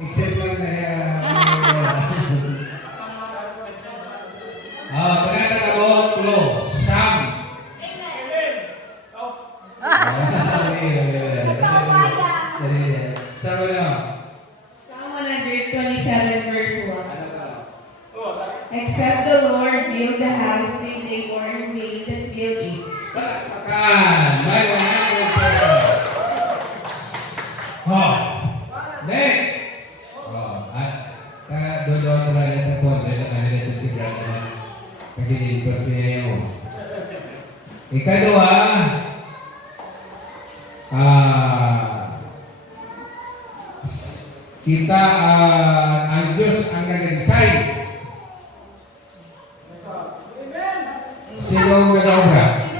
Except lang na pagkata ka mo, Klo, Sam. Sama na. Psalm 127 verse 1. Except the Lord build the house, they labor in vain that build it. Palakpakan. May 100 pesos. Next. Doon talaga na po. Dahil ang kanila sa sigurado na pag-iintos niya yun. Ikalawa, kita ang Diyos ang nag-decide. Sino ang nag-obra?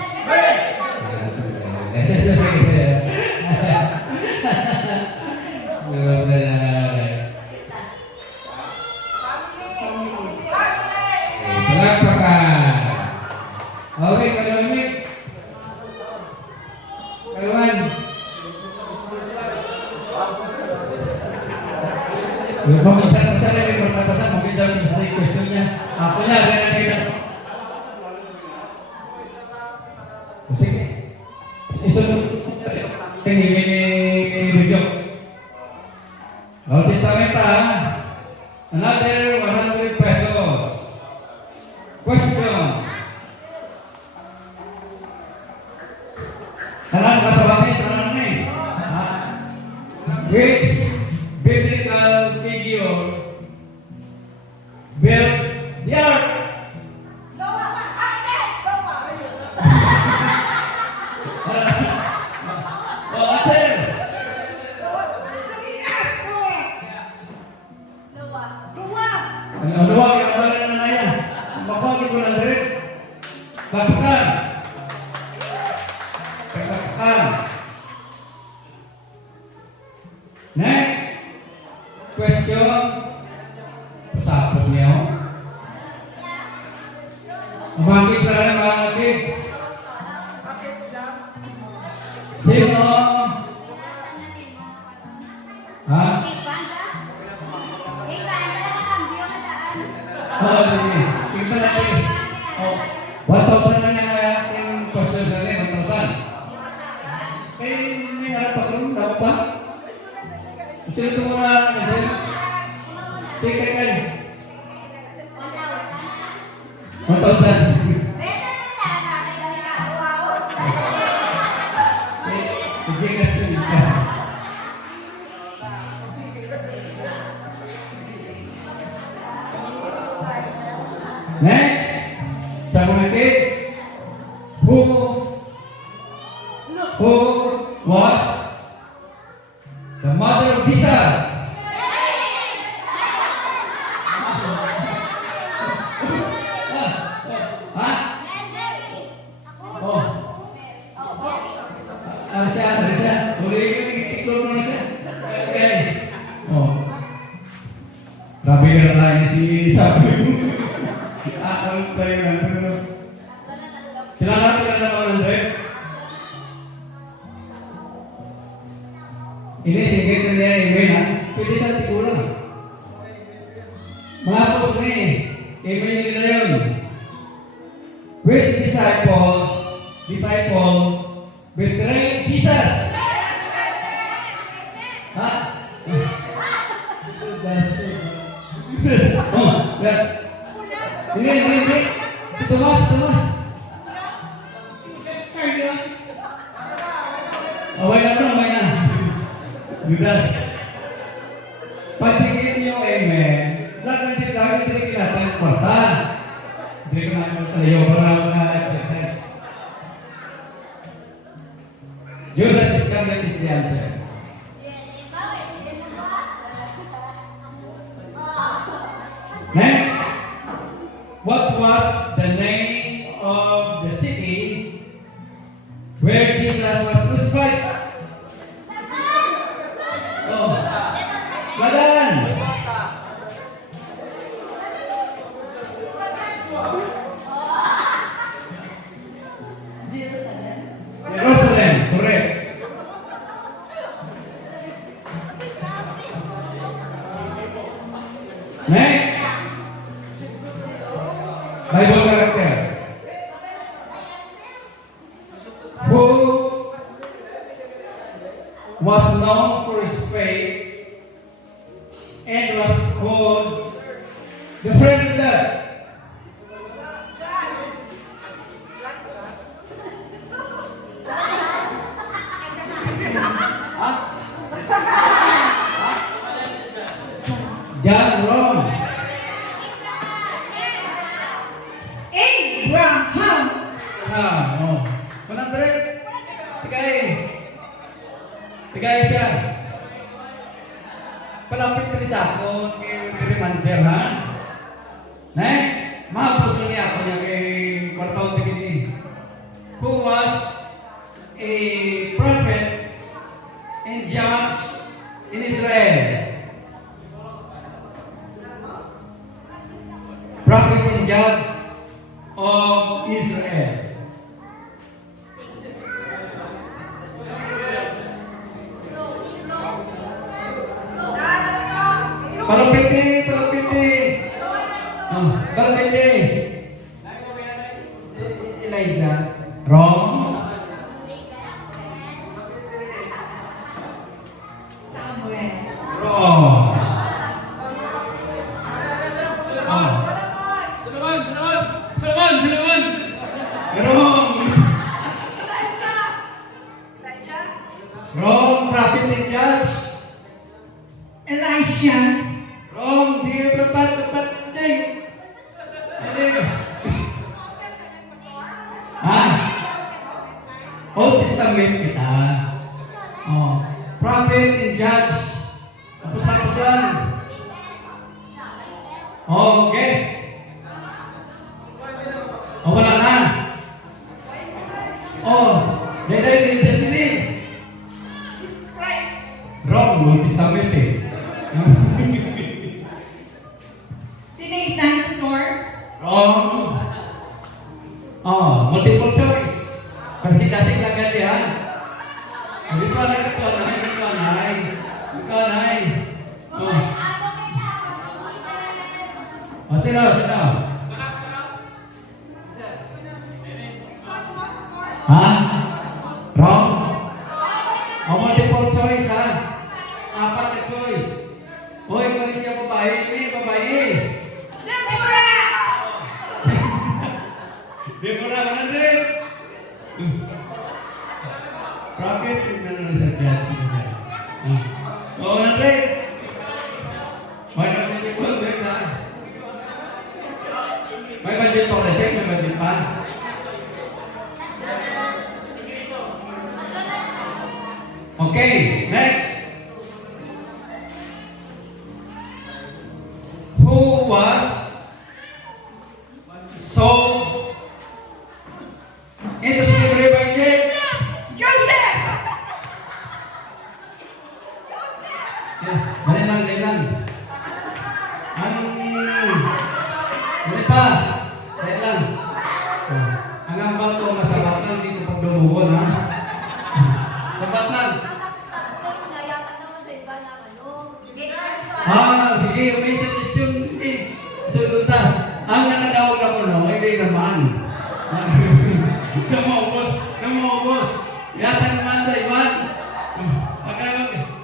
Palakpakan. Okay, kalamit. Kalwan. Yung paminsan-minsan na rin magtapasan, mag-idam sa question niya. Ako na, ganyan na. Sige. Isunod. Mini-video. Old Testament another 100 pesos. Question. Tanan kasawati, tanan ni. Which biblical figure built the ark? Oh, answer. Ano ba ang kabalan na naya? Mapagin ko na direct. Papakan. Papakan. Next. Question. Pasapos niyo. Umangkit sa rin mga kids. Sino? Ha? Oh, sige. Sige pa natin. Oh, 1,000 na nga ating question sa rin. 1,000. Eh, may harap pa kung tao pa. Sino ito mga nasin? Sige kayo. 1,000. Ijikas ko, ijikas. Next, sa mga kids, who was the mother of Jesus? Oh, siya. Uli ka, ikiklog mo na siya. Okay. Oh. Grabe ka na tayo si Sabi. Ako tayo na. Kailangan natin na naman ng dread. Ini singkit na niya, amen ha? Pwede sa tikulang. Mga post na amen nila yun. Which disciple betrayed Jesus? Ha? Yes. Oh, yeah. Ini. Si Tomas. Away na. Judas. Pagsigit niyo, amen. Lagi din kinatang kwarta. Hindi ko naman sa iyo para mag-exercise. Judas Iscariot is the answer. Next, what was the name of the city where Jesus was crucified? Oh, Badan. Jerusalem, correct. Next. Bible characters. Who was known for his faith and was called the friend of God. John Ron. Abraham. Oh. 100. Tigay. Tigay siya. Palapit rin sa ako kay Manser, ha? Next. Mahapuso niya ako niya kay kwartaon tigini. Who was a prophet and judge in Israel. Prophet and judge of Israel. Palapiti, palapiti. Palapiti. Elijah. Wrong. Samuel. Wrong. Oh. Wrong. Wrong. Prophet and judge. Elisha. Wrong. Sige, tepat. Cing. Ha? Old Testament kita. Oh. Prophet and judge. Tapos lang. Oh, guess. Oh, wala na. Oh, dahil Jesus Christ. wrong. Old Testament eh. Si Nathan Thor. Wrong. Oh, multiple choice. Kasi agad yan. Ito anay. Oh. Oh, sino? Ha? Wrong? Oh, multiple choice, ha? 4 na choice. Hoy, kung siya babae. Deborah. Deborah, 100. Prophet, na sa judge siya. Oh, 100. May multiple choice, ha? May budget pa ulit siya, may budget pa. Okay, next. Who was sold into slavery by James? Joseph. Dali lang. Dali pa. Dali lang. Ang ambal ko, masabat lang, hindi ko pagdumugon, ha? Sabat lang. Sige, may suggestion. Sulutan. Ang nakadawag na ko, no, hindi naman. Namubos. Yata naman sa iban.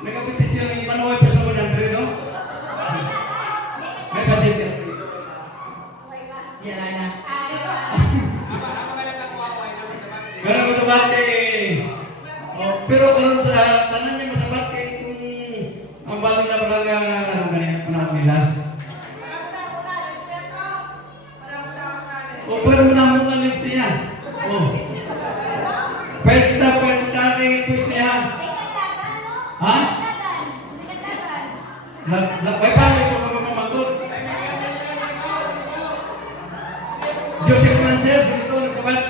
Nagkapetisyon ng iban, huwag pa sa 100, no? May budget yan. Yan na. Pero masabat kay... Pero kung sa tanan niya masabat kay kung ang balik na pala panahon nila. O, pero manamot na next niya. O. Pwede kita rin quiz niya. Ha? May pangit ko magmamagot. Joseph Frances, ito nagsabat.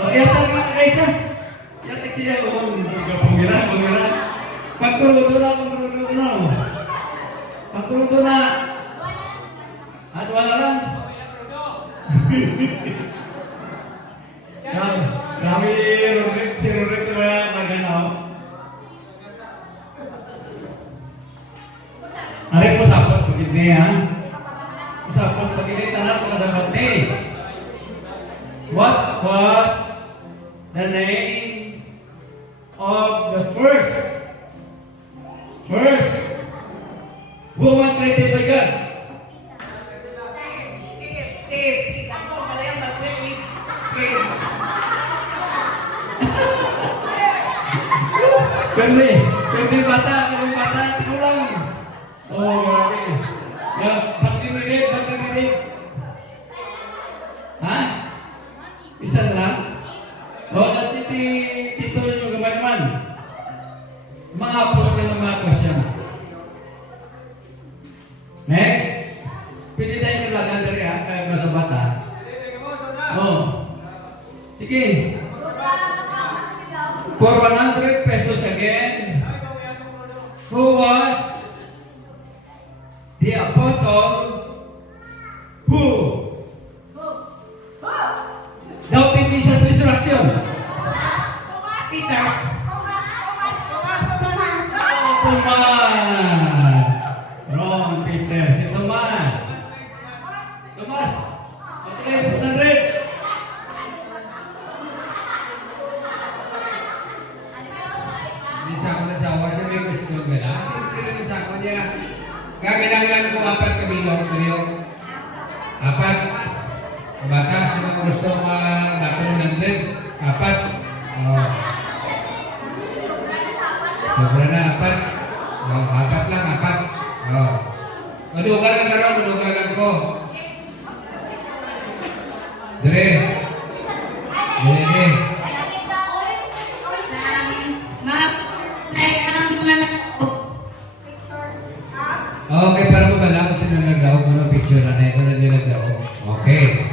O, iatag nga ka isa. Iatag siya. O, pumira. Pagkurudo na. Pagkurudo na. At wala lang. Kami si Rodrick na maganaw. Ari po sapot. Sige ha. Usapang pagkilitan na pagkasabat ni. What was the name of the first woman created by God? Pwede bata, kulang. Oh, grabe. Ba't dinilid? Ha? Isa na lang? O, dati tito nyo gamay naman. Mga apos na mga question. Next. Pwede tayo kailangan dari kaya nasa bata. Oh. Sige. For 100 pesos again. Who was the apostle who doubted Jesus' resurrection? Peter. Thomas. Wrong, Peter. Si Thomas. Thomas. Okay, 100. Minsan ako nasawa siya, may question ka na. Siyempre lang sa ako niya. Kaginangan ko 4 kabilog kayo. 4. Bata, sino gusto magkakaroon ng red? 4. Oh. Sobra na, 4. Oh, 4 lang, 4. Oh. Madugal lang ka rin, madugal lang ko. Dire. Okay, para mo ba lang kung sino nagdaog mo ng picture na ito na nilagdaog? Okay.